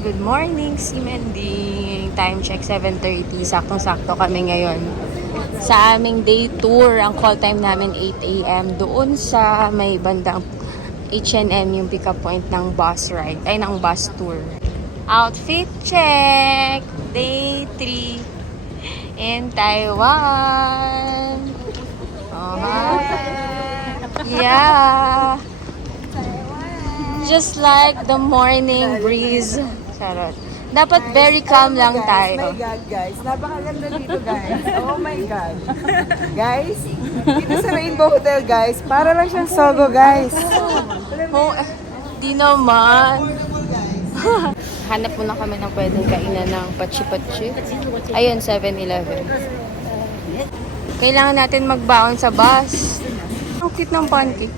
Good morning, si Mending. Time check 7:30. Saktong-sakto kami ngayon sa aming day tour. Ang call time namin 8 a.m. doon sa may bandang H&M, yung pick-up point ng bus ride. Ay, ng bus tour. Outfit check! Day 3 in Taiwan. Yeah! Just like the morning breeze. Charot. Dapat very calm lang tayo. Oh my God, guys. Napakaganda dito, guys. Oh my God. Guys, dito sa Rainbow Hotel, guys, para lang siyang Sogo, guys. Oh, di naman. Hanap muna kami ng pwedeng kainan ng pachi-pachi. Ayun, 7-Eleven. Kailangan natin magbaon sa bus. Ang cute ng pancake.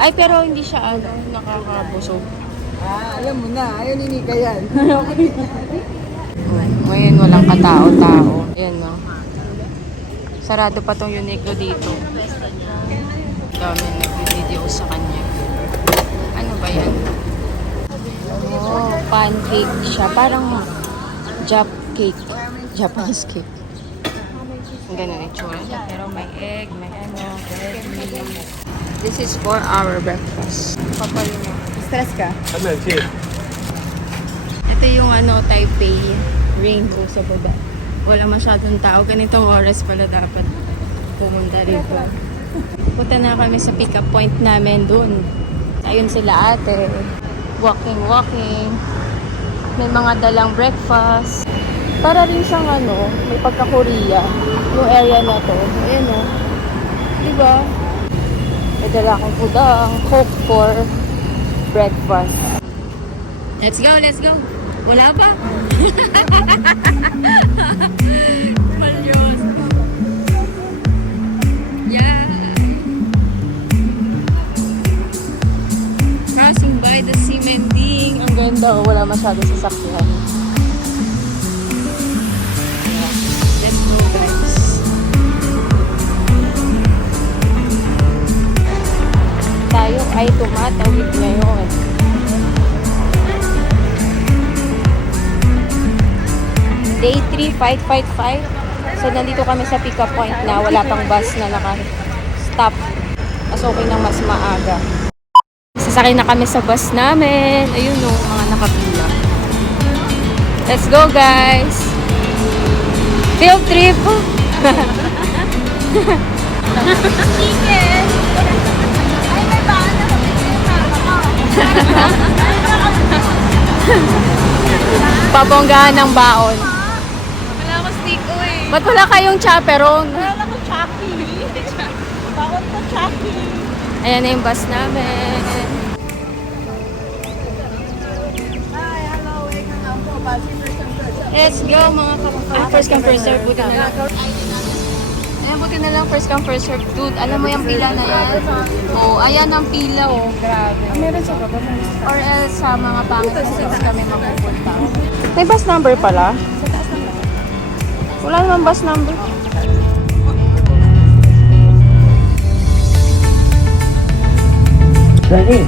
Ay, pero hindi siya nakakabusog. Alam mo na. Ayaw ni Nika yan. Ngayon, walang katao-tao. Ayan, no. Sarado pa tong Uniqlo dito. Dami nag-video sa kanya. Ano ba yan? Oh, pancake siya. Parang Jap cake. Japanese cake. Ang ganun yung tsura niya. Pero may egg, may veggie. This is for our breakfast. Kapal mo. Stress ka? Ito yung Taipei Rainbow sa baba. Wala masyadong tao. Ganitong oras pala dapat pumunta rito. Punta na kami sa pick-up point namin dun. Ayun sila ate. Walking. May mga dalang breakfast. Para rin siyang may pagka-Korea. Yung area na to. Ayan o. Diba? May dala akong pudang Coke for breakfast. Let's go. Wala ba? Malyos. Yeah. Crossing by the Mending. Ang ganda. Wala masyadong sasakyan. Yeah. Let's go, guys. Tayo ay tumatawid ngayon. Day 3, 555. So, nandito kami sa pick-up point na wala pang bus na naka-stop. Mas okay nang mas maaga. Sasakay na kami sa bus namin. Ayun o, mga nakapila. Let's go, guys! Field trip! Chicken! Ay, may baan na kami Pabonggahan ng baon. Wala ko stiko eh. Ba't wala kayong chaperon? Wala ko Chucky. Bakit ko Chucky? Ayan na yung bus namin. Hi, hello. Let's go mga first come first serve. Buti na lang. Ayan, buti na lang first come first serve. Dude, alam mo yung pila na yan? Oh, ayan ang pila oh. Grabe. Meron sa baba. Or else sa mga pangit na seats kami mapupunta. May bus number pala? Wala naman bus number. Ready?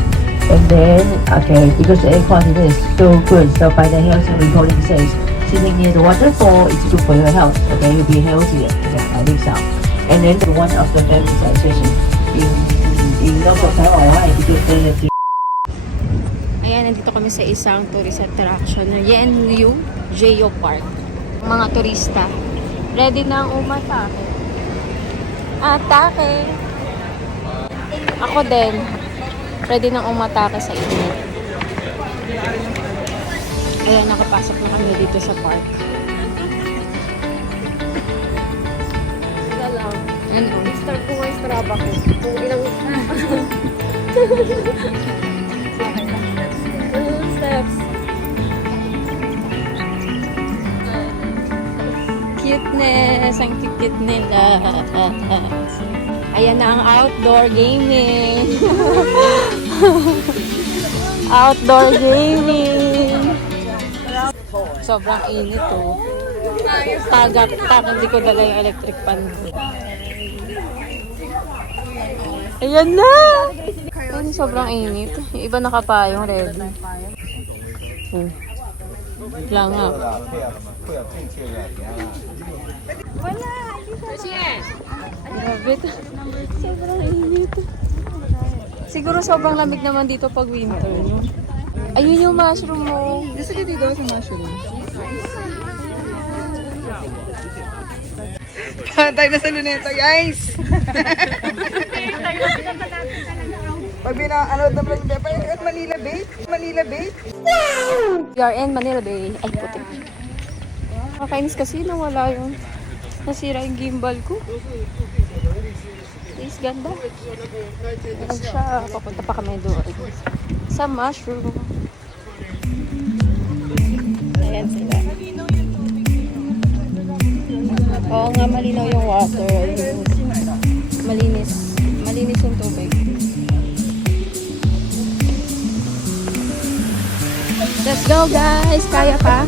And then, okay, because the air quality is so good, so by the health reporting says, sitting near the waterfall is good for your health, okay, you'll be healthier, okay, I think so. And then one of the famous attraction in North of Taiwan, why? Because they Ayan, nandito kami sa isang tourist attraction na Yenliu Geo Park. Mga turista, ready na ang umatake. Atake! Ako din, ready nang umatake sa inyo. Ayan, nakapasok na kami dito sa park. Wala lang. Ano? Start ko nga yung Starbucks. Kung ilang steps. Cuteness! Ang cute nila. Ayan na ang outdoor gaming. Outdoor gaming. Sobrang init oh. Tagak, hindi ko dala yung electric pan. Ayan na! Ayun, sobrang init. Yung iba nakapayong ready. Oh. Lang nga. Grabe ito. Sobrang init. Siguro sobrang lamig naman dito pag winter, no? Ayun yung mushroom mo. Gusto ko dito sa mushroom. Tayo na sa luneta, guys! Pag ano naman, Manila Bay? Manila Bay? We are in Manila Bay. Ay, puti. Nakakainis kasi nawala yung nasira yung gimbal ko. Please, ganda. Ay siya, papunta pa kami doon. Sa mushroom. Ayan sila. Oo nga, malinaw yung water. Malinis. Malinis yung tubig. Let's go, guys! Kaya pa?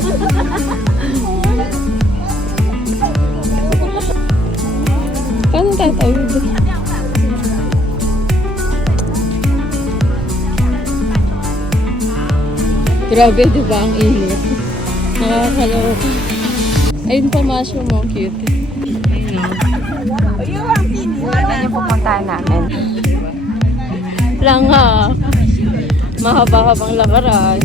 Paano tatawid? Grabe, di ba? Ang init. Nakakaloka. Ayun pa, mushroom mo. Cute. Ayun yung pupuntahan namin. Langa. Mahaba-habang lakaran.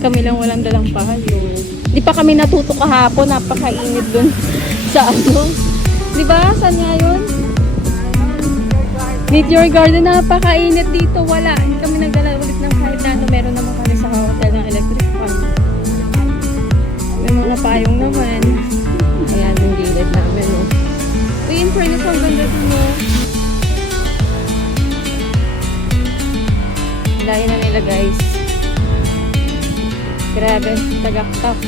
Kami lang walang dalang pahayo. Di pa kami natuto kahapon. Napakainit dun sa ano. Di ba? Saan nga yun? Meet Your Garden. Napakainit dito. Wala. Hindi kami nagdala ulit ng kahit na ano. Meron naman kami sa hotel ng electric fan. May mga payong naman. Ayan yung gilid namin. Oh. Uy, in fairness, ang ganda dun. Oh. Layo na nila, guys. Grabe, tagaktak.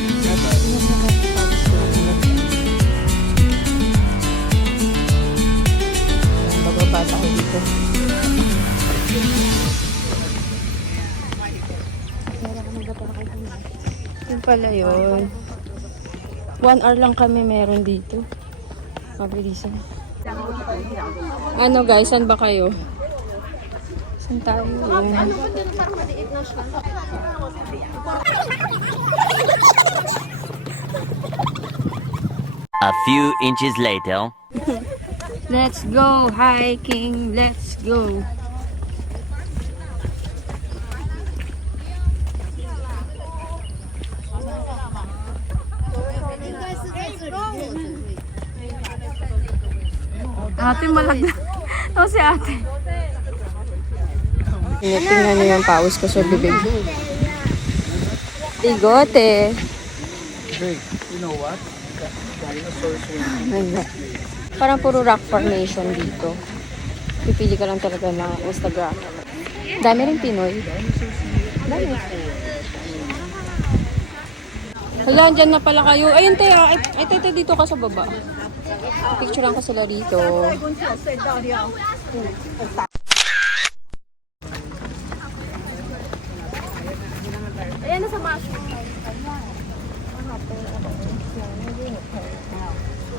Bababa tayo dito. Yun pala yun. 1 hour lang kami meron dito. Mabilisan. Ano guys, saan ba kayo? Saan tayo? A few inches later. Let's go hiking. Let's go. Ate, malaglag. O si ate. Tingnan niyo yung pawis ko sa bibig. Bigote. You know what? Dinosaurs Ganda. Parang puro rock formation dito. Pipili ka lang talaga ng Instagram. Dami rin Pinoy. Dami. Hala, andyan na pala kayo. Ayun, Teya. Ay, Tete, dito ka sa baba. Picturean ko sila rito. Ayan na sa mushroom.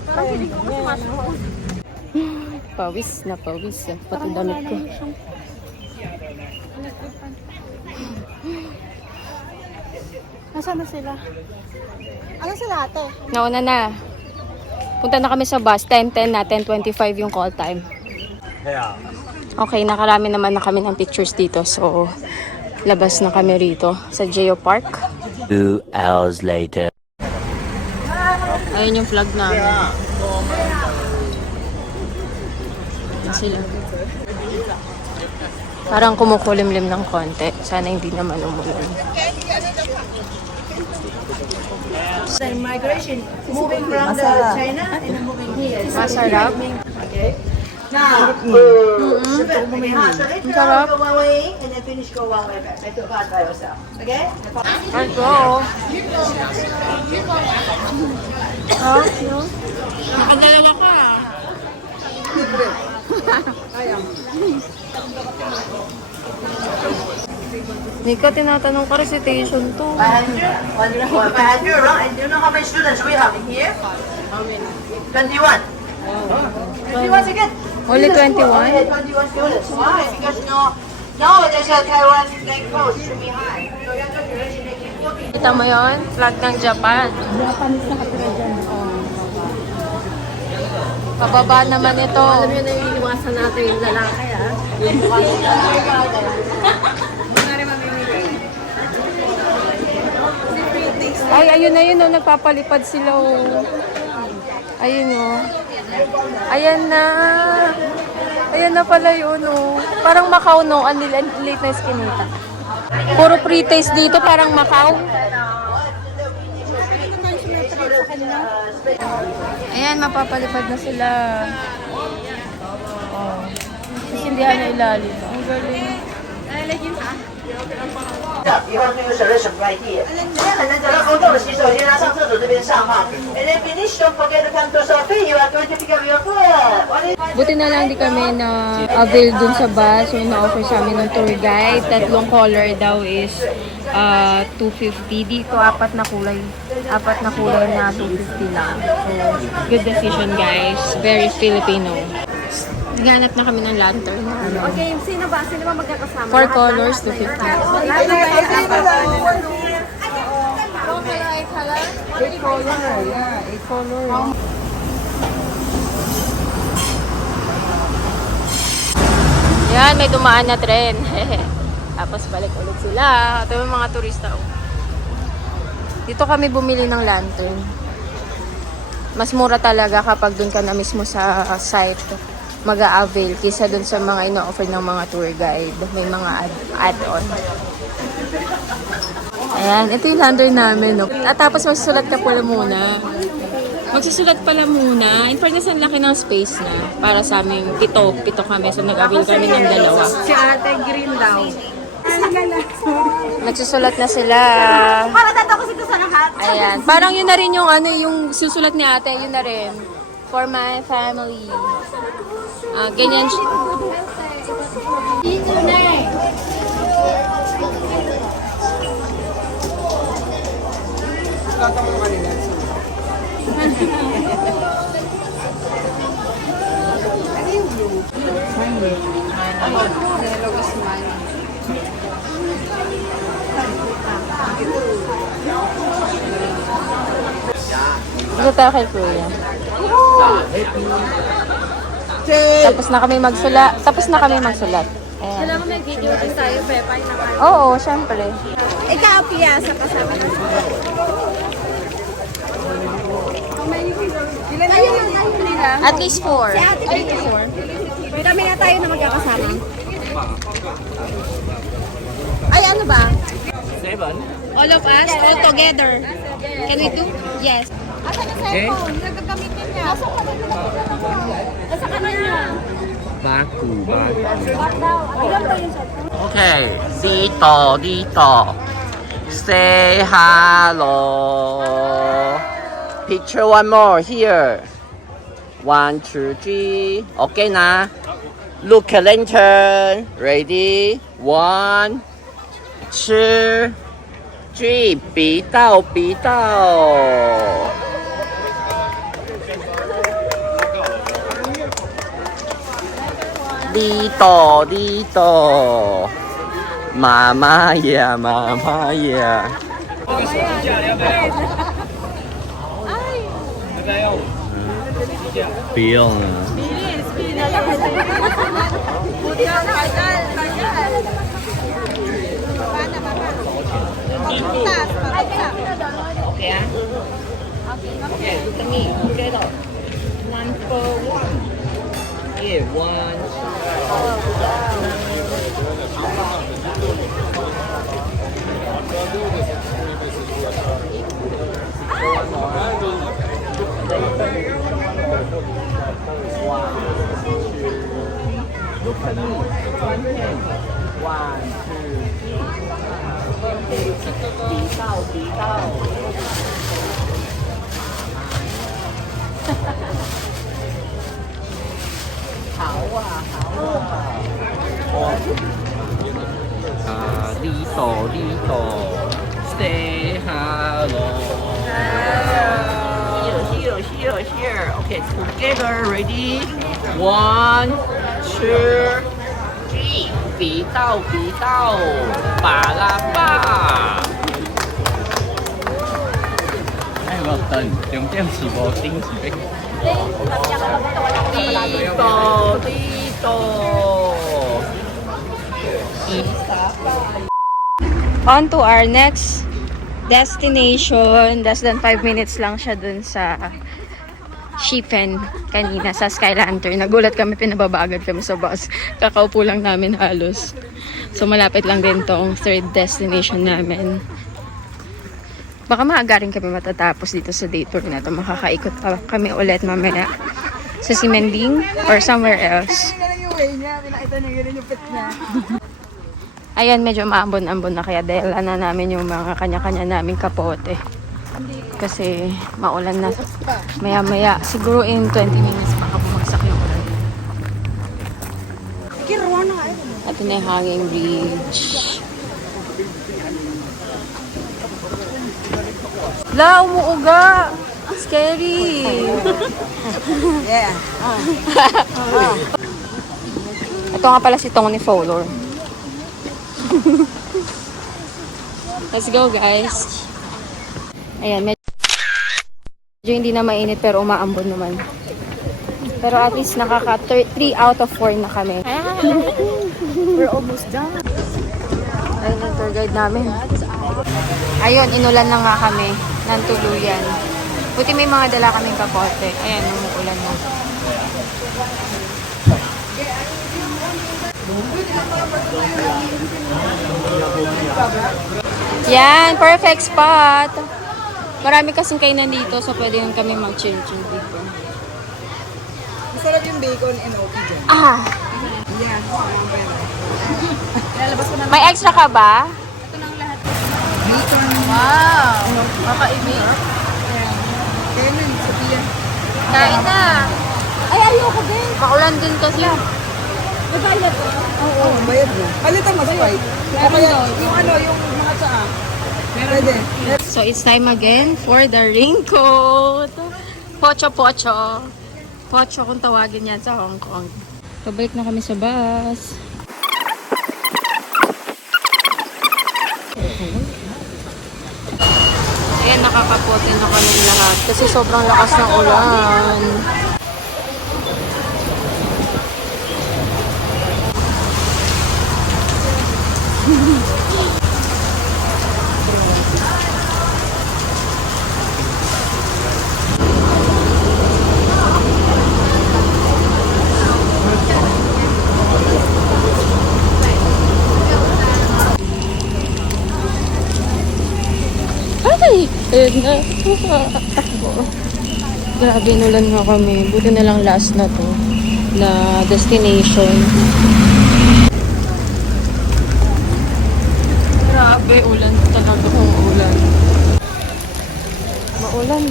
Parang hindi ko kasi mushroom. Pawis na pawis. Pati damit ko. Nasaan na sila? Ano sila ate? Nauna na. Punta na kami sa bus. Time 10 na. 10:25 yung call time. Okay, nakarami naman na kami ng pictures dito. So, labas na kami rito sa Geopark. 2 hours later. Ayun yung flag namin. Ayan sila. Parang kumukulimlim ng konti. Sana hindi naman umulan. Migration moving from the China and moving here. Masarap. Okay. Now, so let Sarap. go one way and then finish go one way back. Let go back by yourself. Okay? Let's go. Oh, no? Nakadala ko ah. Nika, tinatanong ka recitation to. 500, 500, right? And do you know how many students we have in here? How many? 21. 21 again. Only 21? Only 21 students. Why? Because nowadays Taiwan, their cost should be high. So younger generation, they can go Kita mo yon? Flag ng Japan. Japanese na katira dyan. Pababa naman ito. Alam yun na yung iwasan natin yung lalaki, ha? Ay, ayun na yun, oh, nagpapalipad sila, oh. Ayun, oh. Ayan na. Ayan na pala yun, oh. Parang Macau, no? Ang late na iskinita. Puro pre-taste dito, parang Macau. Ayan, mapapalipad na sila. Oh. Sisindihan na ilalim. Ang galing. 以后就有省了什么快递。今天很难找到公众的洗手间啊，上厕所这边上哈。And then finish, don't forget to come to Sophie. You are going to pick up your food. Buti na lang di kami na avail dun sa bus. So, na-offer sa amin ng tour guide. Tatlong color daw is 250. Dito, apat na kulay na 250 lang. So, good decision, guys. Very Filipino. Naghanap na kami ng lantern. Okay, sino ba? Sino ba magkakasama? 4 colors, 250. Eight color. Yeah, 8 color. Yan, may dumaan na tren. Tapos balik ulit sila. Ito yung mga turista. Oh. Dito kami bumili ng lantern. Mas mura talaga kapag dun ka na mismo sa site mag-a-avail kaysa dun sa mga ino-offer ng mga tour guide. May mga add-on. Ayan, ito yung lantern namin. No? At tapos magsusulat ka pala muna. Magsusulat pala muna. In fairness, ang laki ng space na para sa amin. Pito kami. So nag-avail kami ng dalawa. Si ate green daw. Nagsusulat na sila. Para dato ko sa lahat. Ayan. Parang yun na rin yung yung susulat ni ate. Yun na rin. For my family. Ganyan siya. Ito tayo kay Kuya. Tapos na kami magsulat. Ayan. Alam mo, may video din tayo, Pepa. Oo, syempre. Ikaw, Pia, sa kasama na siya. Ilan tayo nila? At least 4. Ate, ay, 4. Kami na tayo na magkakasama. Ay, ano ba? All of us, all together. Can we do? Yes. Asan na cellphone? Nagagamitin niya. Nasa kanan niya. Baku. Ilan ba yung cellphone? Okay, dito. Say hello. Picture one more here. 1, 2, 3. Okay na. Look at lantern. Ready? 1, 2, 3. 鼻道。Dito. Mama呀。不用了。Okay 啊。Okay, look at me. Together. Number 1. Yeah, 1. Look at me. 1 hand. 1, 2, 3. 鼻道。好啊。Dito. Say hello. Here. Okay, together. Ready? 1, 2, 3. 鼻道。巴拉巴。落燈，用電磁波釘住逼。On to our next destination. Less than 5 minutes lang siya dun sa Shifen kanina sa Sky Lantern. Nagulat kami, pinababagan kami sa bus. Kakaupo lang namin halos. So malapit lang din tong third destination namin. Baka maaga rin kami matatapos dito sa day tour na to. Makakaikot pa kami ulit mamaya sa Simending or somewhere else. Tingnan yung way niya. Pinakita niya yun yung pet niya. Ayan, medyo maambon-ambon na kaya dahil na namin yung mga kanya-kanya naming kapote. Kasi maulan na. Maya-maya, siguro in 20 minutes baka bumagsak yung ulan. Ito na yung hanging bridge. La, umuuga! Scary! Yeah. Ito nga pala si Tony Fowler. Let's go, guys. Ayan, medyo hindi na mainit pero umaambon naman. Pero at least nakaka 3 out of 4 na kami. We're almost done. Ayun yung tour guide namin. Ayun, inulan na nga kami ng tuluyan. Buti may mga dala kaming kapote. Ayan, umuulan na. Yan, perfect spot. Marami kasing kainan dito, so pwede yun kami mag-chill dito. Masarap yung bacon and OP dyan. Ah! Yan. May extra ka ba? Bacon. Wow! Makaibig. Kaya nun, Sophia. Kain na! Ay, ayoko din. Maulan din kasi. Oo, bayad mo. Palitan mo Sprite. O kaya, yung ano, yung mga tsaa. Pwede. So, it's time again for the raincoat. Pocho-pocho. Pocho kung tawagin yan sa Hong Kong. Pabalik na kami sa bus. Ayan, nakakapote na kami lahat. Kasi sobrang lakas ng ulan. Ay! Ayun na. Grabe, inulan nga kami. Buti na lang last na to. Na destination. Grabe, ulan talaga kung ulan. Maulan.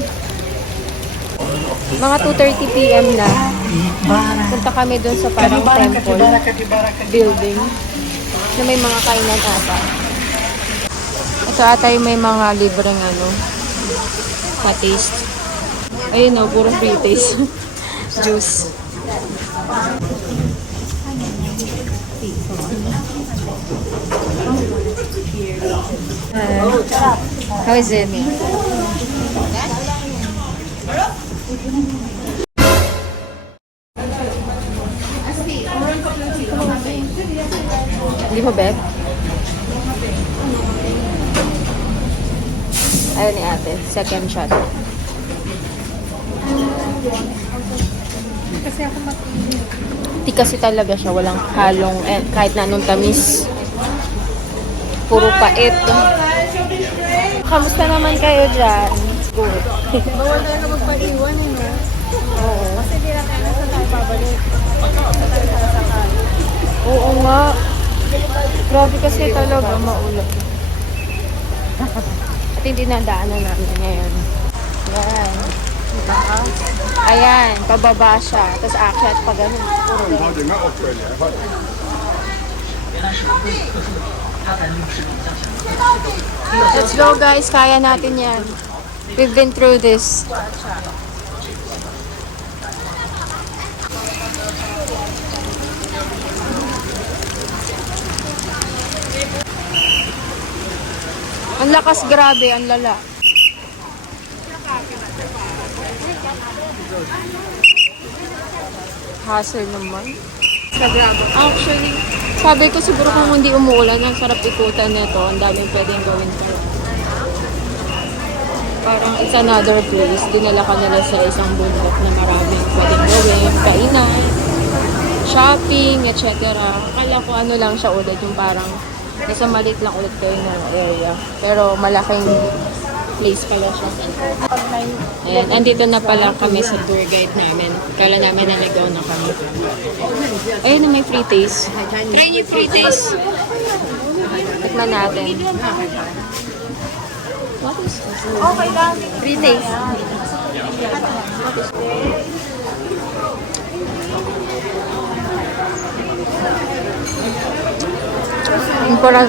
Mga 2:30 PM na. Punta kami dun sa parang temple building na may mga kainan ata. Ito ata yung may mga libreng ano, pa-taste. Ayun o, puro free taste. Juice. How is it? Hindi mo bet? Ayaw ni ate. Second shot. Di kasi talaga siya. Walang halong kahit na anong tamis. Puro pait. Kamusta naman kayo dyan? Good. Bawal na na magpaiwan eh, no? Oo. Kasi hindi na tayo nasa tayo babalik. Oo nga. Grabe kasi talaga maulan. At hindi na daanan namin ngayon. Ayan. Kita ka? Ayan, pababa siya. Tapos akyat pa ganun. Let's go guys, kaya natin yan. We've been through this. Ang lakas, grabe, ang lala. Hassle naman. Actually, sabi ko siguro kung hindi umuulan, ang sarap ikutan nito. Ang daming pwedeng gawin pa. Parang it's another place. Dinala ka nila sa isang bundok na maraming pwedeng gawin, kainan, shopping, etc. Akala ko ano lang siya ulit, yung parang nasa maliit lang ulit kayo na area. Pero malaking place pala siya. Ayan, andito na pala kami sa tour guide namin. Kala namin naligaw na kami. Ayun na may free taste. Try niyo free taste. Tikman natin. What is this? Okay lang. Free taste.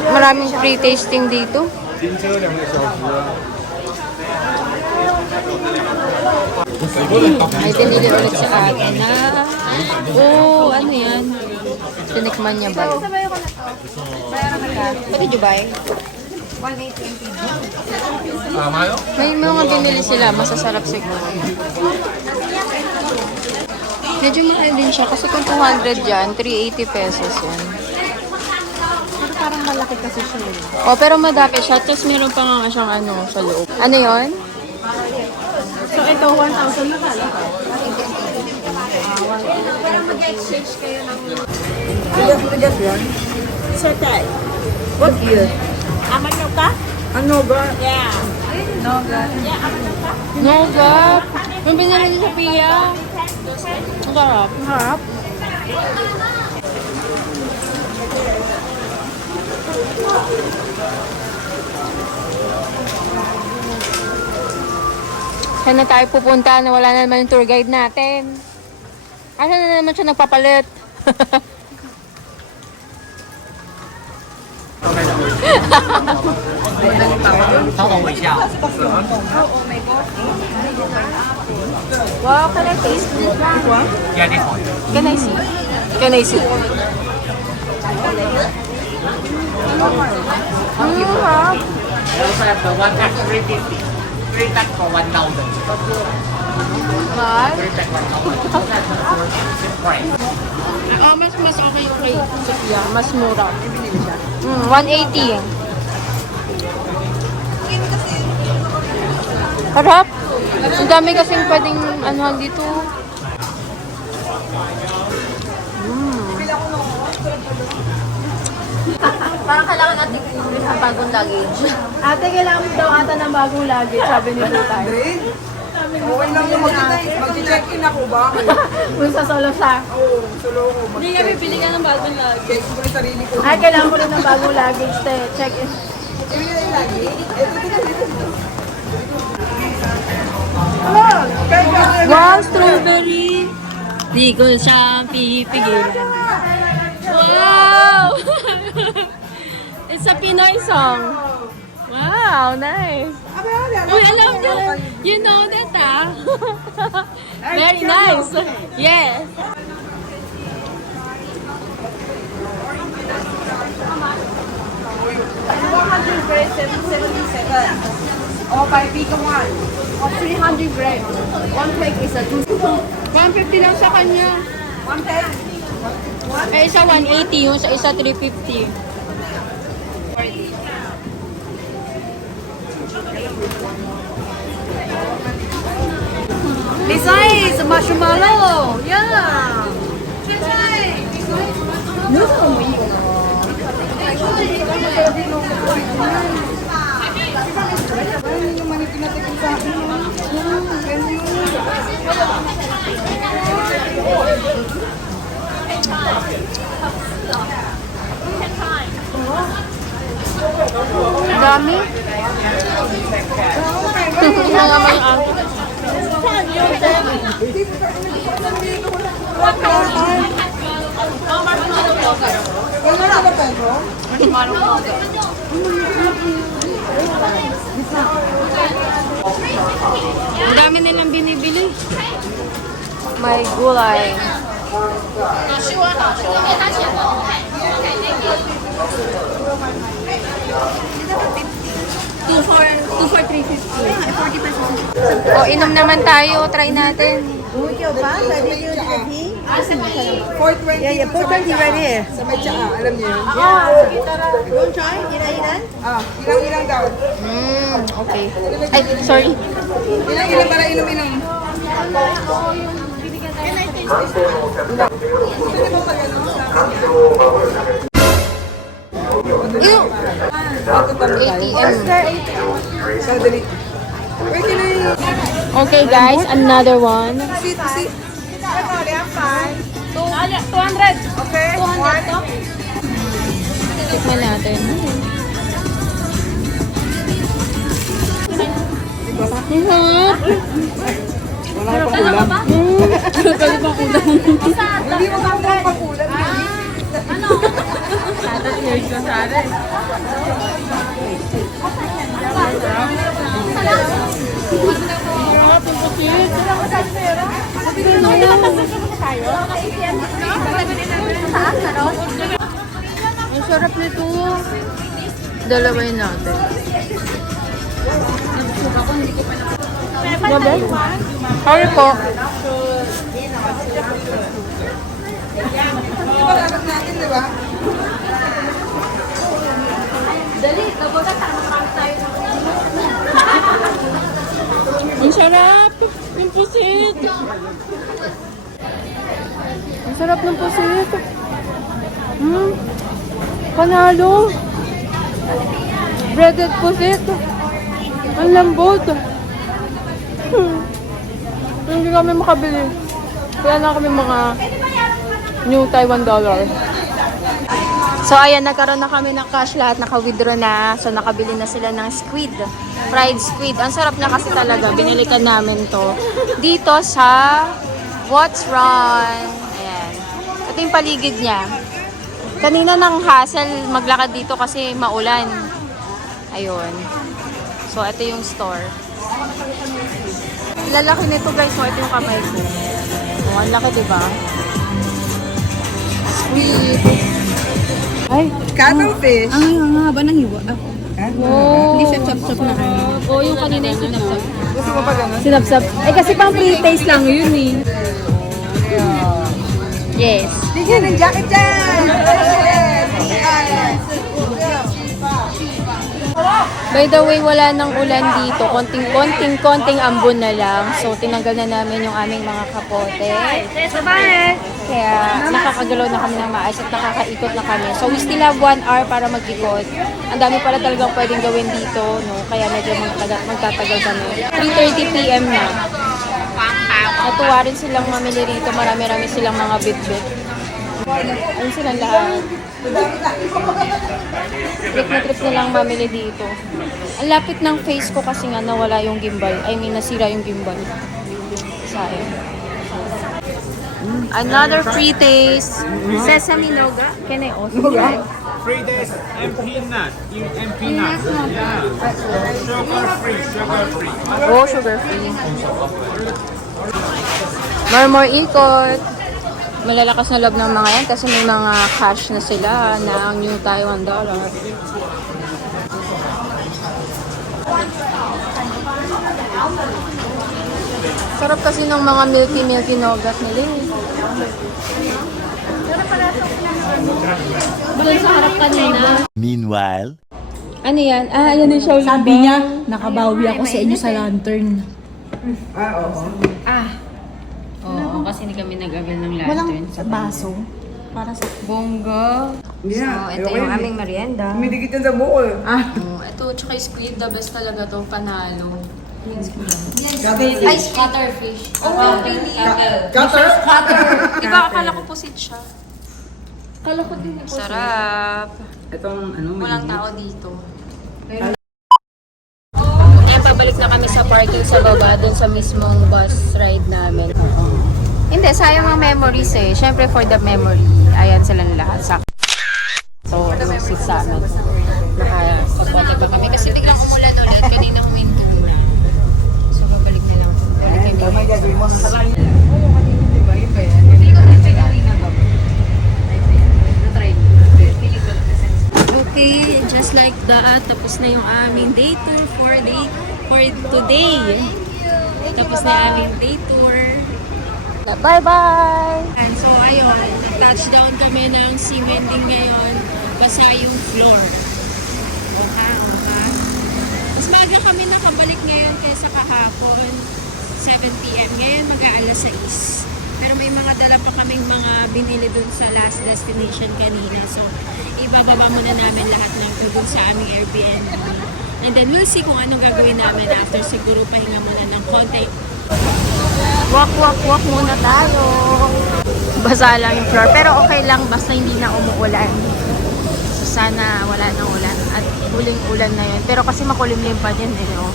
Maraming free tasting dito. Ay, tinili ulit si ate na, ano yan? Tinikman niya ba? What did you buy? May mga binili sila, masasarap siguro. Medyo mahal din siya kasi kung 200 yan, 380 pesos yan. Pero parang malaki kasi siya. Oh, pero madami siya. Tapos meron pa nga siyang ano sa loob. Ano yon? So ito, 1,000 na pala. Setay. What year? Amano ka? Ano ba? Yeah. Noga. Yung binili niya sa Pia. Ang sarap. Harap. Saan na tayo pupunta na wala na naman yung tour guide natin? Asa na naman siya nagpapalit? Wow, can I taste this one? Yeah, this one. Can I see? Can I see? I also have the one pack 350. 3 pack for 1,000. But, 3 pack 1,000. Right. mas okay yung kay Sophia. Mas mura. 180. Harap. Ang dami kasing pwedeng anuhan dito. Parang kailangan natin ng bagong luggage. Ate, kailangan mo daw ata ng bagong luggage, sabi ni Tutay. Okay lang yung mag-check-in ako ba? Kung sa solo siya. Oo, solo ko. Hindi nga bibili ka ng bagong luggage. Check ko yung sarili ko. Ay, kailangan mo rin ng bagong luggage, te. Check in. Ibigay na yung lagi. Dito. Wow, strawberry! Di ko siya pipigilan. Wow! It's a Pinoy song. Wow, nice. Oh, I love that. You know that, ah? Very nice. Yes. O, 5 pico 1. O, 300 grams. 1 plate is a 150 lang sa kanya. 1 plate. Eh, isa 180, yung sa isa 350. This is marshmallow. Yeah. Ang dami. Tingnan naman ang ang dami nilang binibili. May gulay. 2 for 350. 40 pesos. O, inom naman tayo. Try natin. 420. Yeah, 420 right here. Sa may tsaa, alam niyo yun? Ilang daw. Okay. Ay, sorry. Ilang para inom-inom. Ew! ATM. Sadali. Wait, can I... Okay, guys. Another one. See? 200. Okay. 200 to? Tikman natin. Wala pang ulam. Hindi mo kang pang-ulam. Ang sarap nito. Dalawin natin. Gabi? Sorry po. Di ba dapat natin, di ba? Ang sarap! Yung pusit! Ang sarap ng pusit! Panalo! Breaded pusit! Ang lambot! Hindi kami makabili. Kaya na kami mga new Taiwan dollar. So ayan, nagkaroon na kami ng cash, lahat naka-withdraw na. So nakabili na sila ng squid, fried squid. Ang sarap na kasi talaga, binilikan namin to dito sa What's Run. Ayan. Ito yung paligid niya. Kanina nang hassle maglakad dito kasi maulan. Ayun. So ito yung store. Lalaki nito guys, so ito yung kamay ko. Oh, ang laki diba? Squid. Ay, Cuttlefish. Ang haba ng hiwa. oh. Hindi siya chop-chop na kayo. Oo, yung kanina yung sinapsap. Gusto mo pa ganun? Sinapsap. Eh kasi pang pre-taste lang yun eh. Yes. Bigyan ng jacket dyan! By the way, wala nang ulan dito. Konting ambon na lang. So, tinanggal na namin yung aming mga kapote. Kaya, nakakagalaw na kami ng maayos at nakakaikot na kami. So, we still have 1 hour para mag-ikot. Ang dami pala talagang pwedeng gawin dito, no? Kaya medyo magtatagal kami. 3:30 PM na. Natuwa rin silang mamili rito. Marami-rami silang mga bit-bit. Ayun silang lahat. Trip na trip nilang mamili dito. Ang lapit ng face ko kasi nga nawala yung gimbal. I mean, nasira yung gimbal. Sayang. Another free taste. Sesame noga. Can I also try? 3 days MP nut. MP nut. Yeah. Sugar free. Oh, sugar free. More ikot. Malalakas na loob ng mga yan kasi may mga cash na sila na ang new Taiwan dollar. Sarap kasi ng mga milky nougat nila eh. Doon sa harap kanina. Meanwhile. Ano yan? Ah, yan yung show. Sabi niya, nakabawi ako sa inyo sa lantern. Oo, kasi hindi kami nag-avail ng Walang lantern. Sa baso. Para sa... Bongga. Yeah, So, ito yung aming merienda. Humidikit yan sa buko eh. Ito, tsaka squid, the best talaga to, panalo. Cuttlefish. Ay, cutterfish. Oh, really? Cutter? Di ba akala ko pusit siya? Akala ko din pusit. Sarap. Itong ano, Walang tao dito. Ayan, pabalik na kami sa parking sa baba, dun sa mismong bus ride namin. Hindi, sayang ang memories eh. Siyempre for the memory. Ayan silang lahat. So, yung seat sa amin. Nakapagpate pa kami. Kasi biglang umulan ulit. Kanina huminto. So, babalik na lang. Balik kami. may gagawin mo ng salamin. Okay, just like Tapos na yung aming day tour for today. Tapos na yung aming day tour. Bye-bye! And so, ayun, touchdown kami ng cementing ngayon. Basa yung floor. Oha. Mas maaga kami nakabalik ngayon kaysa kahapon. 7 p.m. Ngayon mag-aalas 6. Pero may mga dala pa kaming mga binili dun sa last destination kanina. So, ibababa muna namin lahat ng dun sa aming Airbnb. And then, we'll see kung anong gagawin namin after. Siguro pahinga muna ng konti. Walk muna tayo. Basa lang yung floor. Pero okay lang, basta hindi na umuulan. So, sana wala nang ulan. At huling-ulan na yun. Pero kasi makulimlim pa din eh, no?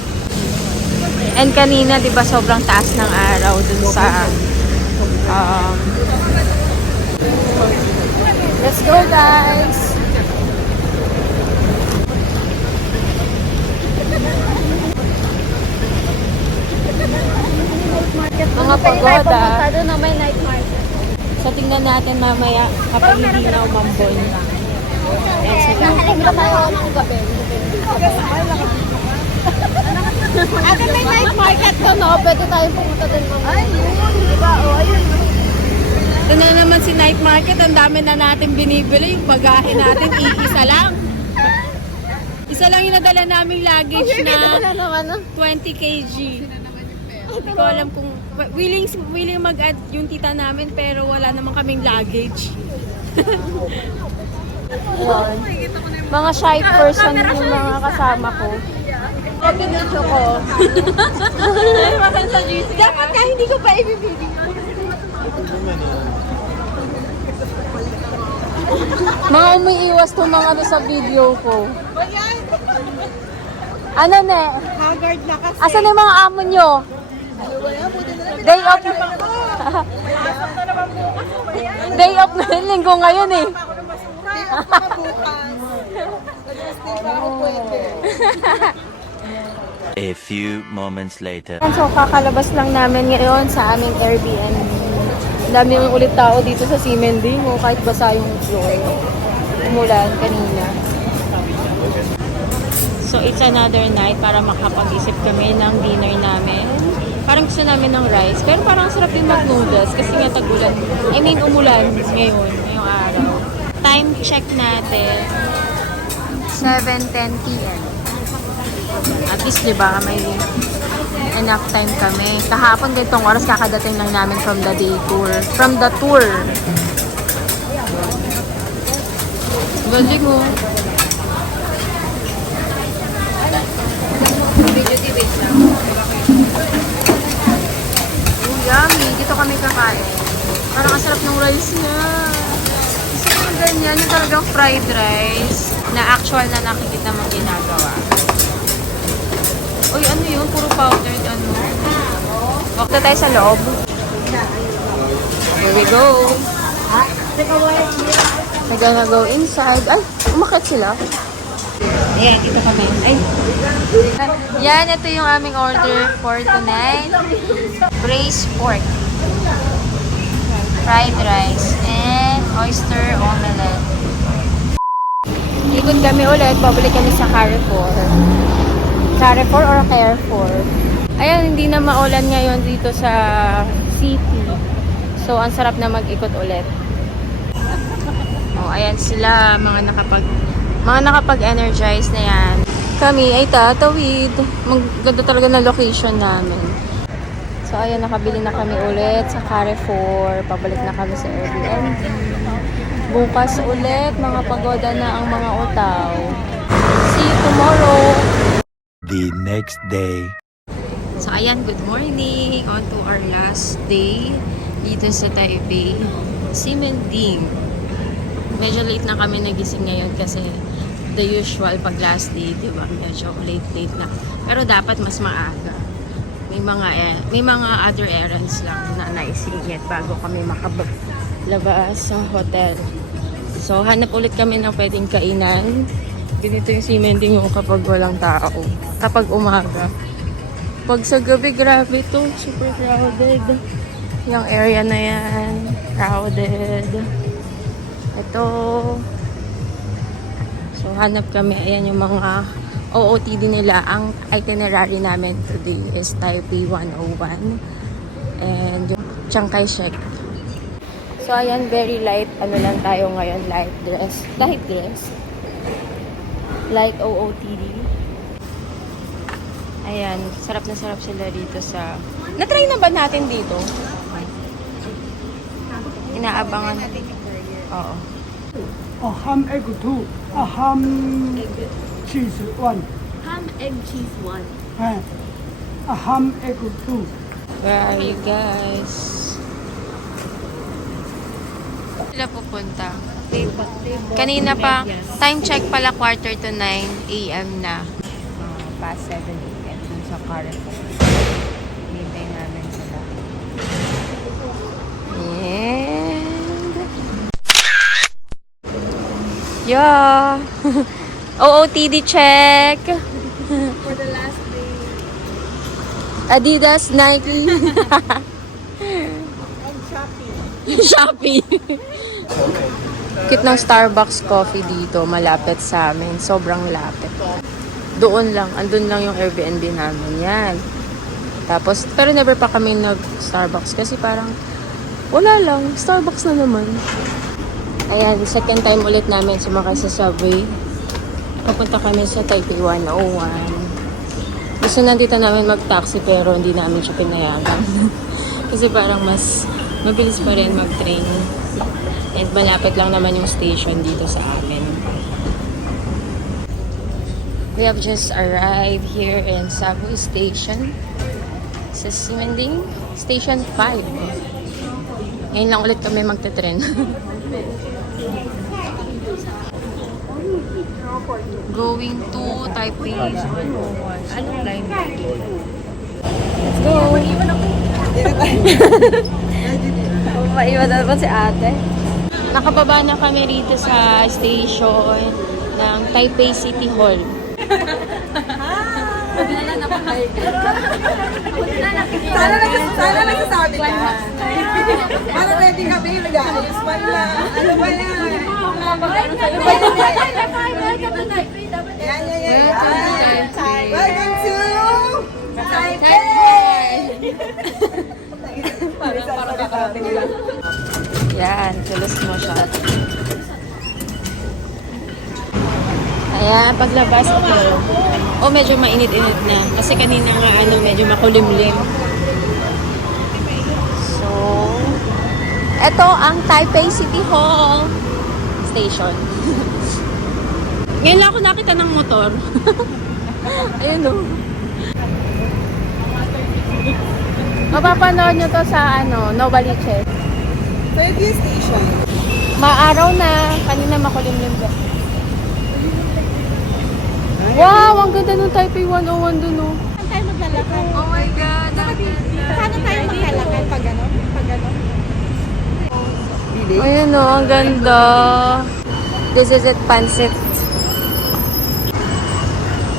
And kanina, di ba, sobrang taas ng araw dun sa... let's go, guys! Mga pagoda. Doon na may night market. So, tingnan natin mamaya kapag hindi na umambon. Ayan sila. Nakaligla tayo ng gabi. Ate, may night market ko, no? Pwede tayo pumunta din mamaya. Ay, yun. Diba? O, ayun. Ito na naman si night market. Ang dami na natin binibili. Yung bagahe natin, iisa lang. Isa lang yung nadala naming luggage na 20 kg. Hindi ko alam kung willing mag-add yung tita namin pero wala naman kaming luggage. Mga shy person yung mga kasama ko. Pinudyo ko. Dapat ka hindi ko pa ibibigay. Mga umiiwas to mga ano sa video ko. Ano ne? Haggard na kasi. Asan na yung mga amo nyo? Day off na. Day off na yung linggo ngayon eh. A few moments later. So kakalabas lang namin ngayon sa aming Airbnb. Dami yung ulit tao dito sa cementing o kahit basa yung floor. Umulan kanina. So it's another night para makapag-isip kami ng dinner namin. Parang gusto namin ng rice. Pero parang sarap din mag-noodles kasi nga tag-ulan. I mean, umulan ngayon, ngayong araw. Time check natin. 7:10 p.m. At least, di ba, may enough time kami. Kahapon ganitong oras kakadating lang namin from the day tour. From the tour. Galing mo. Video debate lang. Yummy. Dito kami kakain. Parang ang sarap ng rice niya. Gusto ko yung ganyan. Yung talagang fried rice na actual na nakikita mong ginagawa. Uy, ano yun? Puro powdered ano. Walk na tayo sa loob. Here we go. We're gonna go inside. Ay, umakit sila. Ayan, dito kami. Ay. Yan, ito yung aming order for tonight. Braised pork. Fried rice. And oyster omelette. Ikot kami ulit. Babalik kami sa Carrefour. Carrefour or Carrefour? Ayan, hindi na maulan ngayon dito sa city. So, ang sarap na mag-ikot ulit. Oh, ayan sila, mga nakapag-energize na yan. Kami ay tatawid. Maganda talaga na location namin. So, ayan, nakabili na kami ulit sa Carrefour. Pabalik na kami sa Airbnb. Bukas ulit, mga pagoda na ang mga utaw. See you tomorrow! The next day. So, ayan, good morning. On to our last day dito sa Taipei. Cementing. Medyo late na kami nagising ngayon kasi the usual pag last day, di ba? Medyo late na. Pero dapat mas maaga. May mga other errands lang na naisingit bago kami makabalabas sa hotel. So, hanap ulit kami ng pwedeng kainan. Ganito yung cementing yung kapag walang tao. Kapag umaga. Pag sa gabi, grabe to. Super crowded. Yung area na yan. Crowded. Ito. So, hanap kami. Ayan yung mga OOTD nila. Ang itinerary namin today is Taipei 101 and yung Chiang Kai-shek. So, ayan, very light. Ano lang tayo ngayon? Light dress. Light dress. Light OOTD. Ayan, sarap na sarap sila dito sa... Na-try na ba natin dito? Inaabangan. Oo. A ham egg 2, a ham cheese 1, Ham, egg, cheese, 1. a ham egg 2. Where are you guys? Sila pupunta. Kanina pa, time check pala 8:45 AM na. Past 7 AM dun sa Carrefour. Hintay namin sila. And... Yeah! OOTD check! For the last day. Adidas, Nike. And Shopee. Shopee. Cute ng Starbucks coffee dito, malapit sa amin. Sobrang lapit. Doon lang, andun lang yung Airbnb namin. Yan. Tapos, pero never pa kami nag-Starbucks kasi parang wala lang, Starbucks na naman. Ayan, second time ulit namin sumakay sa subway. Papunta kami sa Taipei 101. Gusto nandito namin mag-taxi pero hindi namin siya pinayagan. Kasi parang mas mabilis pa rin mag-train. And malapit lang naman yung station dito sa amin. We have just arrived here in Subway Station. Sa Simending Station 5. Ngayon lang ulit kami magte-tren. Going to Taipei 101. Anong line? Let's go! Maiwan na ba si ate? Nakababa na kami rito sa station ng Taipei City Hall. Sana nagsasabi ka. Para ready kami, nag-aayos man lang. Ano ba yan? Welcome to Taipei! Yan, tulos mo siya. Ayan, paglabas ito. Oh, medyo mainit-init na. Kasi kanina nga medyo makulimlim. So, ito ang Taipei City Hall Station. Ngayon lang ako nakita ng motor. Ayun o. Mapapanood nyo to sa Novaliches. Fairview Station. Maaraw na. Kanina makulimlim ba? Wow! Ang ganda ng Taipei 101 dun, oh. Saan tayo maglalakad? Oh my God! Paano tayo maglalakad? Pag gano'n? Pag gano'n? Ayun, oh. Ang ganda. This is it, Pansit.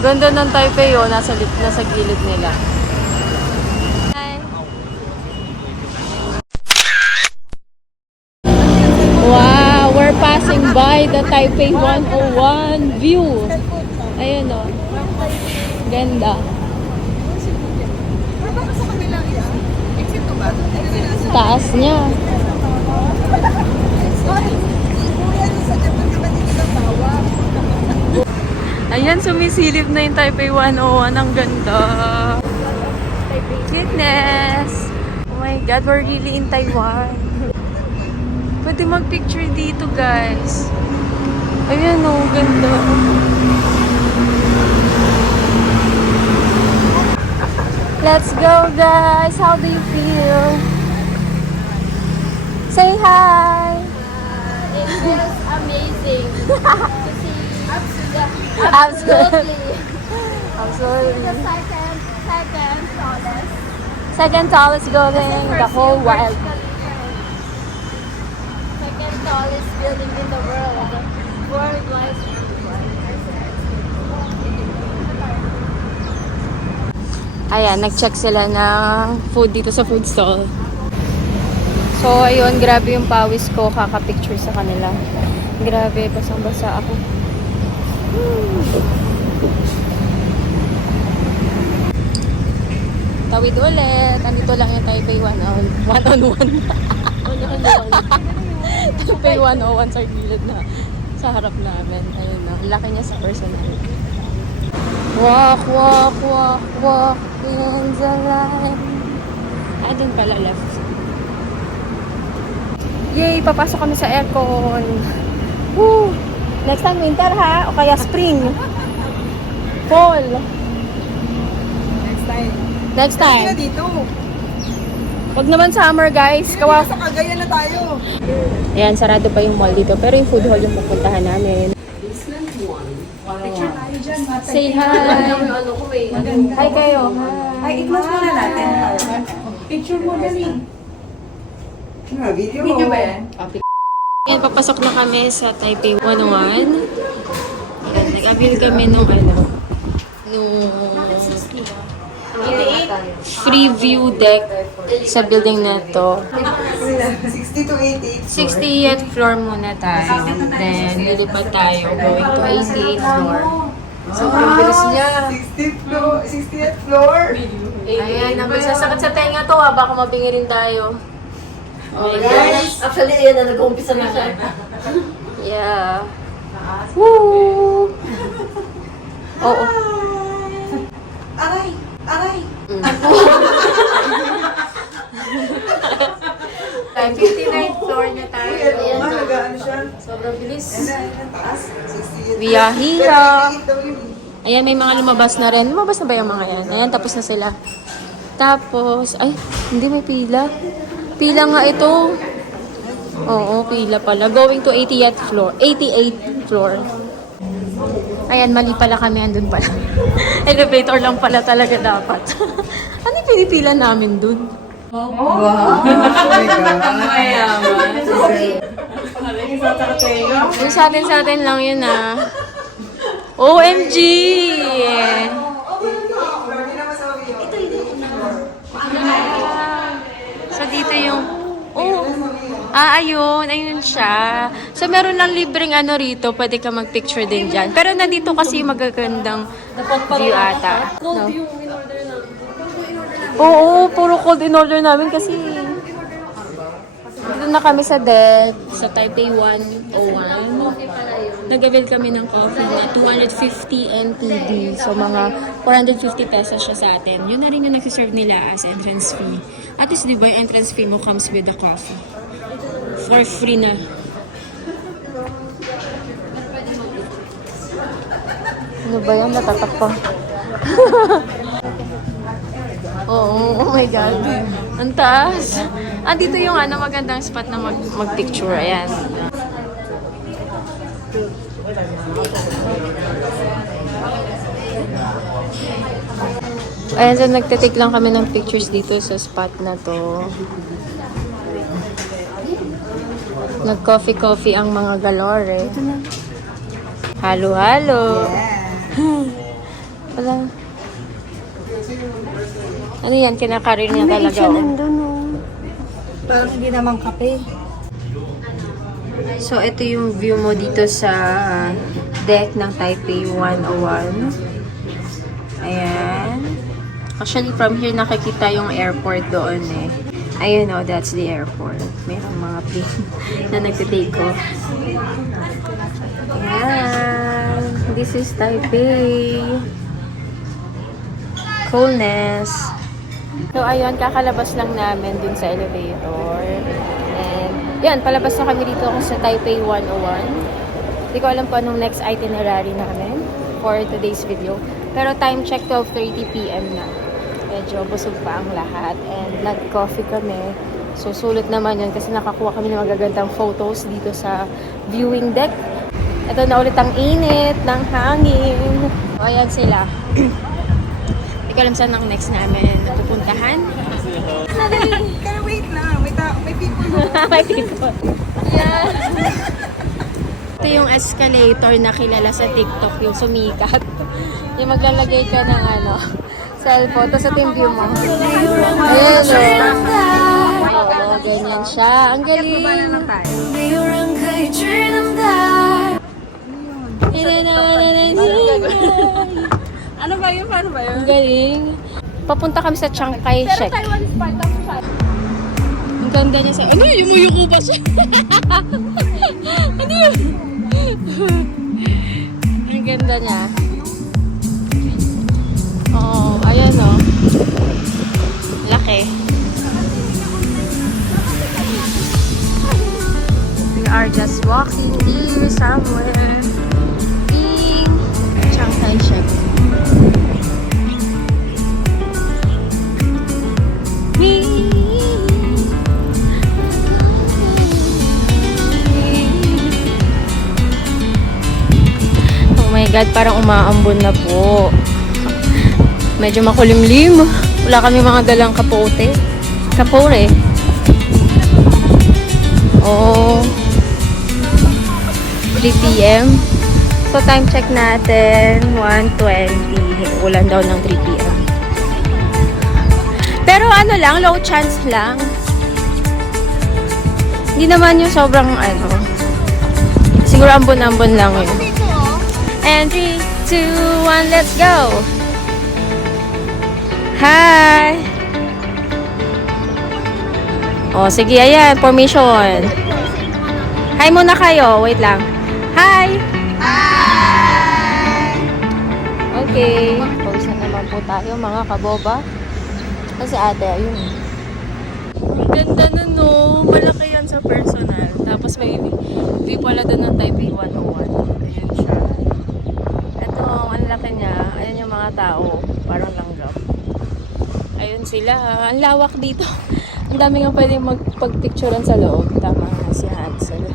Ganda ng Taipei, oh. Nasa gilid nila. Wow! We're passing by the Taipei 101 view. Ayun o. Ganda. Taas niya. Ayan, sumisilip na yung Taipei 101. Ang ganda. Goodness. Oh my God, we're really in Taiwan. Pwede mag-picture dito, guys. Ayan o, ganda. Let's go, guys. How do you feel? Say hi. It feels amazing to see. Absolutely. Absolutely. The second tallest. Second tallest building in the whole world. Second tallest building in the world. Worldwide. Ayan, nag-check sila ng food dito sa food stall. So, ayun, grabe yung pawis ko. Kaka-picture sa kanila. Grabe, basang-basa ako. Tawid ulit. Andito lang yung Taipei 101. Taipei 101 sa gilid na sa harap namin. Ayun na. Ang laki niya sa personal. Walk, walk, walk, walk in the line. Ah, dun pala left. Yay! Papasok kami sa aircon. Woo! Next time winter ha? O kaya spring? Fall? Next time. Next Sila time. dito. Wag naman summer guys. Kawa. Sa Cagayan na tayo. Ayan, sarado pa yung mall dito. Pero yung food hall yung pupuntahan namin. Say hi! Hi kayo. Ay, i-close muna natin. Picture mo dali. Video ba yan? Ayan, papasok na kami sa Taipei 101. Ayan, nag-avail kami nung free view deck sa building na to. 60 to 80. 60th floor muna tayo. Then, lilipat tayo going to 88th floor. Sobrang bilis niya. 60th floor. Ayan, nagsasakit sa tenga to ha. Baka mabingi rin tayo. Oh my gosh. Actually, ayan na, nag-uumpisa na siya. Yeah. Woo! Oo. Aray! Aray! 59th floor na tayo. Ayan. Ano siya? Sobrang bilis. Taas. 60th. We are here. Ayan, may mga lumabas na rin. Lumabas na ba yung mga yan? Ayan, tapos na sila. Tapos, ay, hindi may pila. Pila nga ito. Oo, pila pala. Going to 88th floor. 88th floor. Ayan, mali pala kami. Andun pala. Elevator lang pala talaga dapat. Ano yung pinipila namin dun? Wow! Oh my God. Yung sa atin lang yun ah. OMG! So dito yung... Oh! Ayun siya. So meron lang libreng ano rito, pwede ka mag-picture din dyan. Pero nandito kasi magagandang view ata. No? Oo, puro cold in order namin kasi dito na kami sa deck, sa Taipei 101. Nag-avail kami ng coffee na 250 NTD. So, mga 450 pesos siya sa atin. Yun na rin yung nagsiserve nila as entrance fee. At least, di ba, yung entrance fee mo comes with the coffee. For free na. Ano ba yan? Natatakpan. Oo, oh my God. Ang taas. Dito yung magandang spot na mag-picture. Ayan. Ayan, so nagtitake lang kami ng pictures dito sa spot na to. Nag-coffee ang mga galore. Halo-halo. Wala. Ano yan? Kinakarin niya talaga. Parang hindi naman kape. So, ito yung view mo dito sa deck ng Taipei 101. Ayan. Actually, from here nakikita yung airport doon eh. Ayun oh, that's the airport. Mayroong mga plane na nagtitake off. Ayan. This is Taipei. Coolness. So, ayun, kakalabas lang namin dun sa elevator. And, yan, palabas na kami dito sa Taipei 101. Hindi ko alam kung anong next itinerary namin for today's video. Pero time check, 12:30 PM na. Medyo busog pa ang lahat. And nag-coffee kami. So, sulit naman yun kasi nakakuha kami ng magagandang photos dito sa viewing deck. Ito na ulit ang init ng hangin. So, ayan sila. Hindi ko alam saan ang next namin pupuntahan. Kaya wait lang. May people. May people. Yeah. Ito yung escalator na kilala sa TikTok, yung sumikat. Yung maglalagay ka ng cellphone, tapos ito yung view mo. Ayan o. Oo, ganyan siya. Ang galing. Ano ba yun? Paano ba yun? Ang galing. Papunta kami sa Chiang Kai-shek. Taiwan is part of siya. Ang ganda niya sa... Ano? Yumuyuko ba siya? Ano yun? Ang ganda niya. Oo, ayan o. Laki. We are just walking here somewhere in Chiang Kai-shek. Oh my God, parang umaambon na po. Medyo makulimlim. Wala kami mga dalang kapote. Kapore. Oh. 3 p.m. So, time check natin. 1:20. Ulan daw ng 3 p.m. Pero ano lang, low chance lang. Hindi naman yung sobrang ano. Siguro ambon-ambon lang yun. And 3, 2, 1, let's go! Hi! Oh, sige, ayan, formation. Hi muna kayo, wait lang. Hi! Hi! Okay, pause na naman po tayo mga kaboba. Kasi ate, ayun. Ang ganda nun, no? Malaki yan sa personal. Tapos may view pala doon ng Taipei 101. Ayun siya. Ito, ang laki niya. Ayun yung mga tao. Parang langgam. Ayun sila. Ang lawak dito. Ang dami nga pwede magpag-picturean sa loob. Tama nga si Hansel.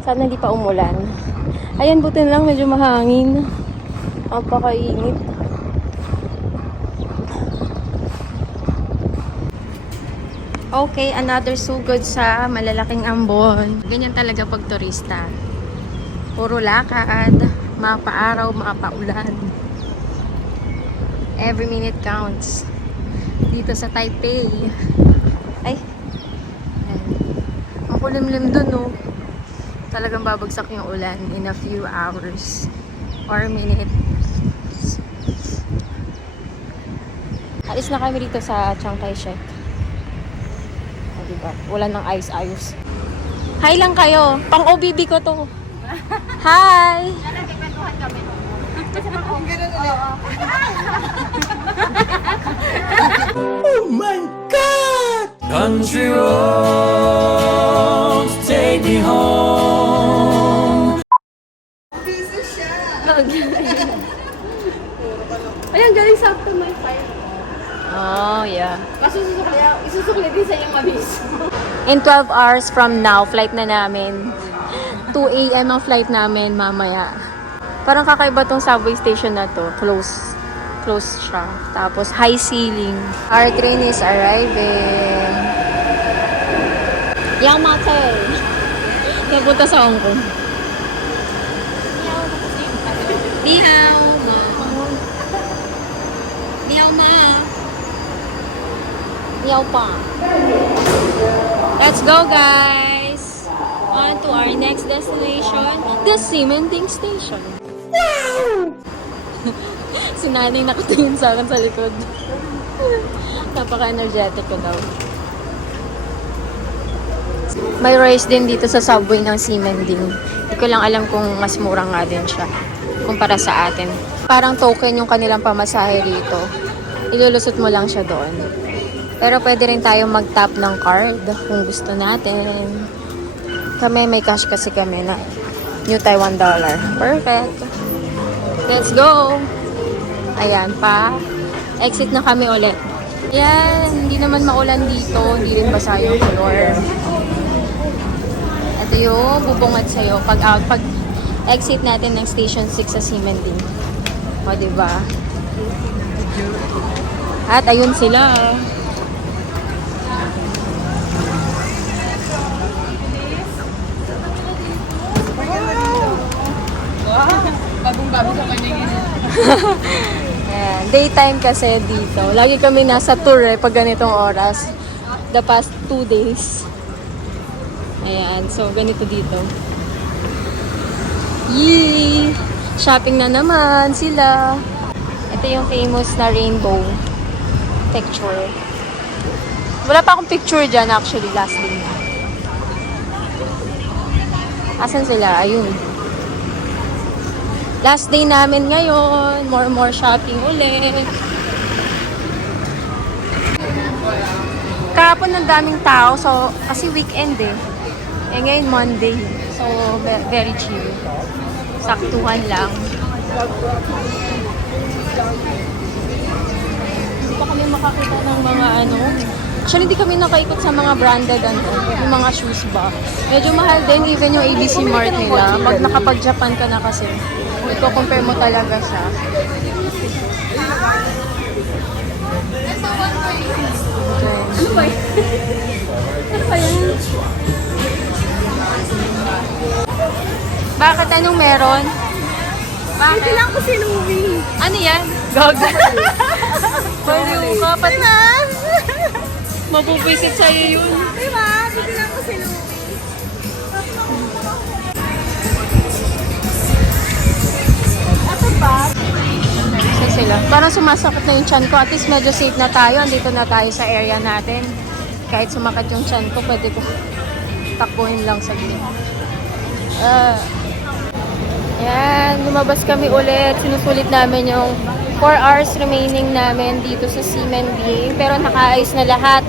Sana hindi pa umulan. Ayan, buti na lang. Medyo mahangin. Napakainit. Okay, another sugod sa malalaking ambon. Ganyan talaga pag turista. Puro lakad, mapa-araw, mapa-ulan. Every minute counts. Dito sa Taipei. Ay. Ang kulimlim dun, no? Talagang babagsak yung ulan in a few hours or minutes. Alis na kami dito sa Chiang Kai-shek. Diba? Wala nang ayos-ayos. Hi lang kayo. Pang OBB ko to. Hi! Oh my God! Country roads, take me home. Ayan, galing sakto may fire. Oh, yeah. Kaso isusukli din sa iyong abis. In 12 hours from now, flight na namin. 2 a.m. ang flight namin mamaya. Parang kakaiba tong subway station na to. Close siya. Tapos high ceiling. Our train is arriving. Yang Matay. Napunta sa Hong Kong. Ni hao ma. Ni hao ma. Yaw pa. Let's go, guys! On to our next destination, the Cementing Station. Wow! Si Nanay nakatingin sa akin sa likod. Napaka-energetic ko daw. May rice din dito sa subway ng Cementing. Hindi ko lang alam kung mas mura nga din siya kumpara sa atin. Parang token yung kanilang pamasahe rito. Ilulusot mo lang siya doon. Pero pwede rin tayo mag-tap ng card kung gusto natin. Kami, may cash kasi kami na New Taiwan dollar. Perfect. Let's go! Ayan pa. Exit na kami ulit. Yan, hindi naman maulan dito. Hindi rin basa yung floor. Ito yung bubungat sa'yo. Pag exit natin ng Station 6 sa Cementing. O, diba? At ayun sila. Bagong-bago sa kanya ganyan. Ayan, daytime kasi dito. Lagi kami nasa tour pag ganitong oras. The past 2 days. Ayan, so ganito dito. Yee! Shopping na naman sila. Ito yung famous na rainbow picture. Wala pa akong picture dyan actually last day. Asan sila? Ayun. Last day namin ngayon. More shopping ulit. Kahapon ng daming tao. So, kasi weekend eh. Eh ngayon Monday. So, very chill. Saktuhan lang. Hindi pa kami makakita ng mga ano. Actually, hindi kami nakaikot sa mga branded yung mga shoes ba. Medyo mahal din, even yung ABC Mart nila. Pag nakapag-Japan ka na kasi, iko-compare mo talaga siya. Ano ba yan? Ano ba yan? Bakit? Anong meron? Bakit? Hindi lang ko si Louie. Ano yan? Gaga. Baliw ka. Pati na. Mabubisit sa'yo yun. Diba? Hindi lang ko si Louie. Ito ba? Isa sila. Parang sumasakit na yung chan ko. At least medyo safe na tayo. Andito na tayo sa area natin. Kahit sumakat yung chan ko, pwede ko takbuhin lang sa gilid. Yan, lumabas kami ulit. Sinusulit namin yung 4 hours remaining namin dito sa Ximending. Pero nakaayos na lahat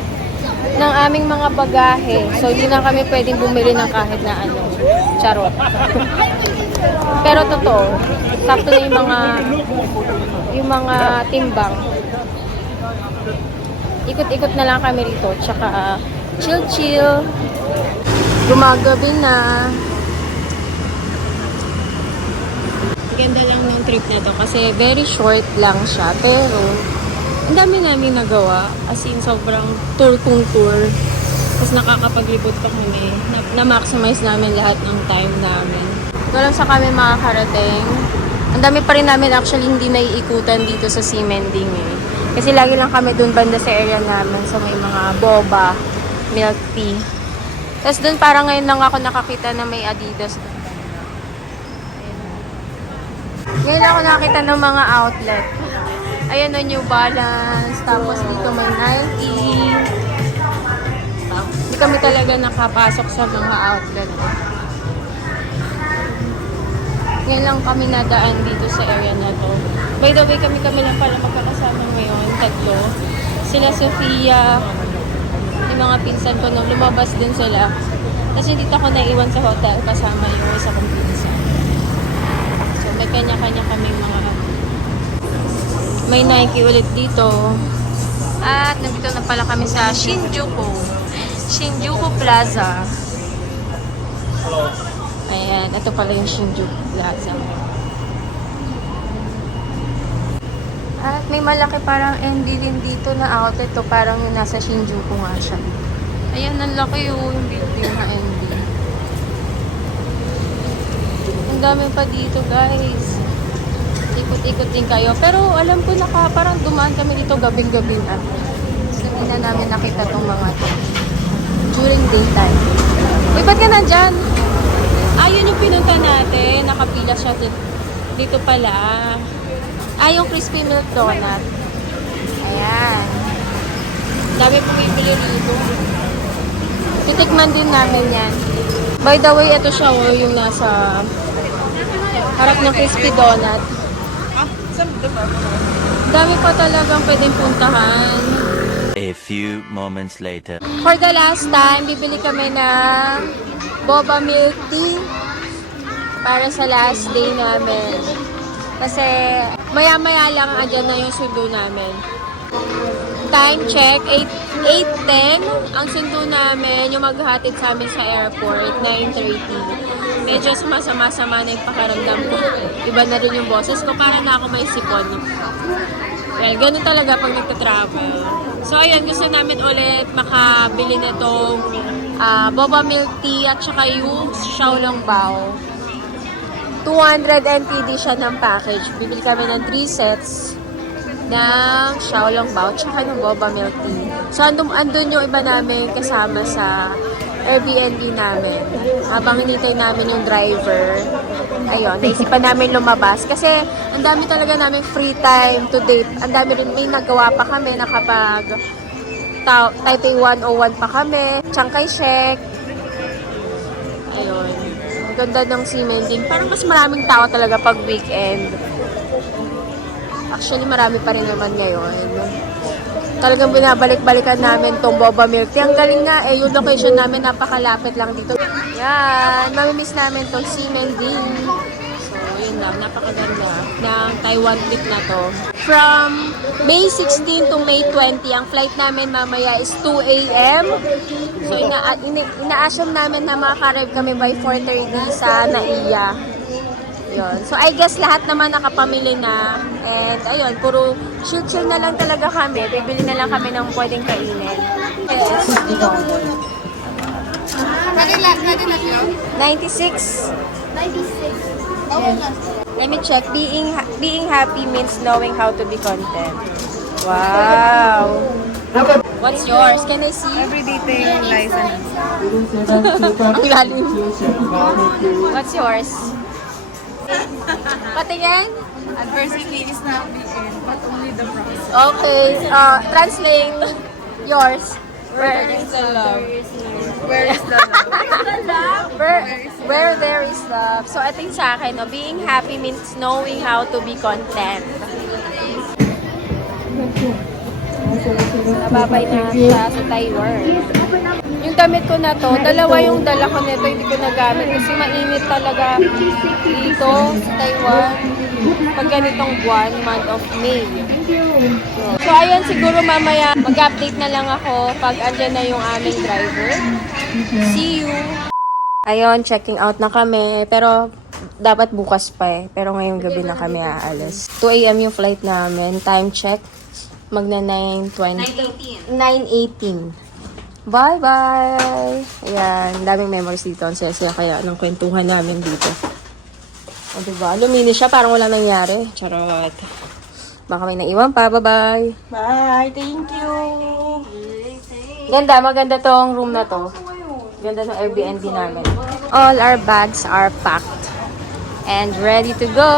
ng aming mga bagahe. So, hindi na kami pwedeng bumili ng kahit na ano. Charot. Pero totoo, sakto na yung mga timbang. Ikot-ikot na lang kami rito. Tsaka chill-chill. Gumagabi na. Ganda lang ng trip na to kasi very short lang siya. Pero, ang dami namin nagawa. As in, sobrang tour kung tour. Tapos nakakapaglibot pa kami. Na-maximize namin lahat ng time namin. Walang sa kami makakarating. Ang dami pa rin namin actually hindi naiikutan dito sa Ximending eh. Kasi lagi lang kami dun banda sa area namin. So may mga boba, milk tea. Tapos dun parang ngayon lang ako nakakita na may Adidas. Ngayon ako nakita ng mga outlet. Ayan na New Balance. Tapos dito may Nike. Hindi kami talaga nakapasok sa mga outlet. Ngayon lang kami nadaan dito sa area na to. By the way, kami lang pala magkakasama ngayon. 3. Sila Sofia. Yung mga pinsan ko nung lumabas din sila. Tapos hindi ako naiwan sa hotel kasama yung isa kong pinsan. So may kanya-kanya kami mga may Nike ulit dito. At nandito na pala kami sa Shinjuku Plaza. Ayan, ito pala yung Shinjuku Plaza. At may malaki parang Enbilin dito na outlet to. Parang yung nasa Shinjuku nga siya. Ayan, ang laki yung building na Enbilin. Ang dami pa dito guys. Ikot-ikot din kayo. Pero alam ko parang dumaan kami dito gabing-gabi na. So, hindi na namin nakita tong mga to. During daytime. Uy, ba't ka nandyan? Yun yung pinunta natin. Nakapila siya dito pala. Yung crispy milk donut. Ayan. Dami pumipili rito. Titikman din namin yan. By the way, ito siya yung nasa harap ng crispy donut. Dami pa talagang pwedeng puntahan. A few moments later. For the last time, bibili kami ng boba milk tea para sa last day namin. Kasi maya-maya lang andyan na yung sundo namin. Time check, 8:10 ang sundo namin, yung maghahatid sa amin sa airport, 9:30. Medyo sumasama-sama na yung pakaramdam ko. Iba na rin yung boses ko, para na ako may sipon. Well, ganun talaga pag nagka-travel. So, ayun, gusto namin ulit makabili nitong boba milk tea at saka yung xiaolongbao. 200 NTD siya ng package. Bibili kami ng 3 sets ng xiaolongbao at saka ng boba milk tea. So, andun yung iba namin kasama sa Airbnb namin. Habang hinintay namin yung driver, ayun, naisipan namin lumabas. Kasi, ang dami talaga namin free time to date. Ang dami rin, may nagawa pa kami, nakapag Taipei 101 pa kami, Chiang Kai-shek. Ayun. Ang ganda ng Ximending. Parang mas maraming tao talaga pag weekend. Actually, marami pa rin naman ngayon. Talagang binabalik-balikan namin tong boba milk tea. Ang galing nga yung location namin napakalapit lang dito. Yan, mamimiss namin tong Ximending. So, yun lang, napakaganda ng Taiwan trip na to. From May 16 to May 20, ang flight namin mamaya is 2 a.m. So, ina-assume namin na makaka-arrive kami by 4:30 sa Naiya. Yun. So, I guess lahat naman nakapamili na. And, ayun, puro chill na lang talaga kami. Bibili na lang kami ng pwedeng kainin. Yes. 96. Let me check. Being happy means knowing how to be content. Wow. What's yours? Can I see? Everyday thing, license. Ang lalim. What's yours? Patingin? Adversity is not the end, but only the process. Okay. Translate. Yours. Where is the love? Where is the love? Where there is love. So, ito yung sa akin, no? Being happy means knowing how to be content. Nababay na siya sa Taiwan. Yung damit ko na to, dalawa yung dala ko nito, hindi ko nagamit kasi mainit talaga dito sa Taiwan pag ganitong buwan, month of May. So, ayun, siguro mamaya mag-update na lang ako pag andyan na yung aming driver. See you! Ayun, checking out na kami, pero dapat bukas pa eh. Pero ngayong gabi na kami aalis. 2 a.m. yung flight namin. Time check. Magna 9:20. 9:18. Bye-bye! Ayan, daming memories dito. Ang saya-saya kaya ng kwentuhan namin dito. O, diba? Luminis siya, parang wala nangyari. Charot. Baka may naiwan pa. Bye-bye! Bye, thank you. Ganda, maganda tong room na to. Ganda ng Airbnb namin. All our bags are packed. And ready to go!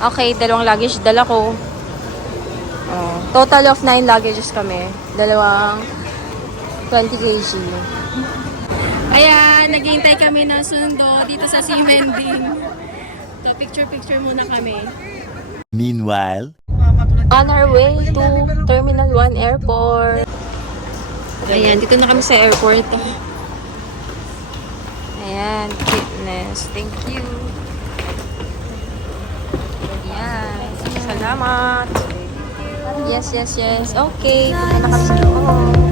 Okay, 2 luggage dala ko. Total of 9 luggages kami. 2 20 kg. Ayan, naghihintay kami ng sundo dito sa Ximending. So, picture muna kami. Meanwhile, On our way to Terminal 1 Airport. Ayan, dito na kami sa airport. Ayan, fitness. Thank you. Ayan, salamat. Yes. Okay, dito na kami sa loob.